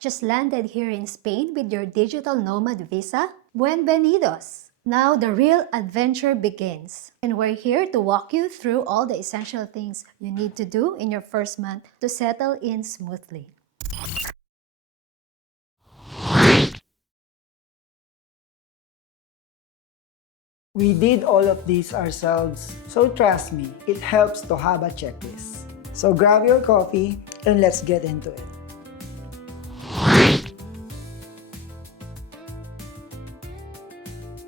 Just landed here in Spain with your digital nomad visa? Bienvenidos! Now the real adventure begins. And we're here to walk you through all the essential things you need to do in your first month to settle in smoothly. We did all of this ourselves, so trust me, it helps to have a checklist. So grab your coffee and let's get into it.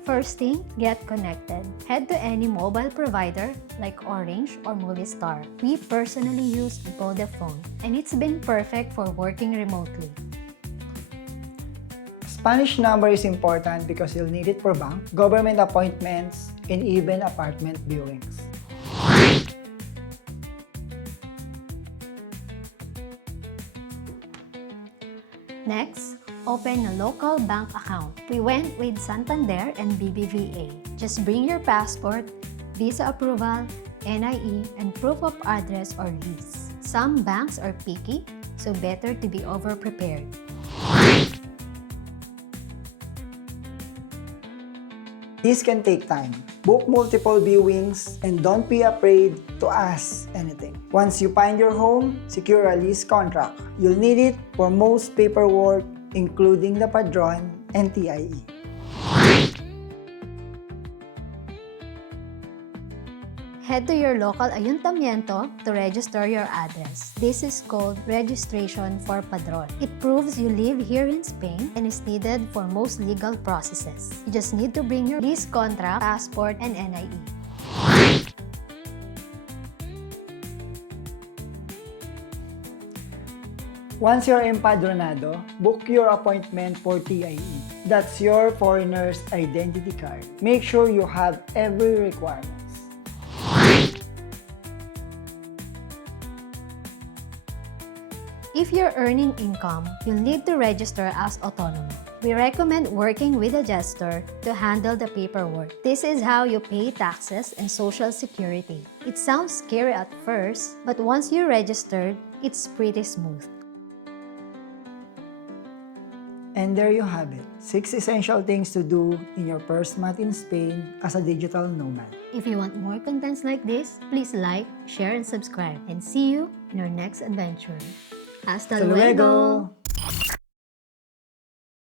First thing, get connected. Head to any mobile provider like Orange or Movistar. We personally use Vodafone, and it's been perfect for working remotely. Spanish number is important because you'll need it for bank, government appointments, and even apartment viewings. Next, open a local bank account. We went with Santander and BBVA. Just bring your passport, visa approval, NIE, and proof of address or lease. Some banks are picky, so better to be over-prepared. This can take time. Book multiple viewings and don't be afraid to ask anything. Once you find your home, secure a lease contract. You'll need it for most paperwork, including the padron and TIE. Head to your local ayuntamiento to register your address. This is called registration for padron. It proves you live here in Spain and is needed for most legal processes. You just need to bring your lease contract, passport, and NIE. Once you're empadronado, book your appointment for TIE. That's your foreigner's identity card. Make sure you have every requirement. If you're earning income, you'll need to register as Autonomo. We recommend working with a gestor to handle the paperwork. This is how you pay taxes and social security. It sounds scary at first, but once you're registered, it's pretty smooth. And there you have it, 6 essential things to do in your first month in Spain as a digital nomad. If you want more contents like this, please like, share, and subscribe. And see you in our next adventure. Hasta luego!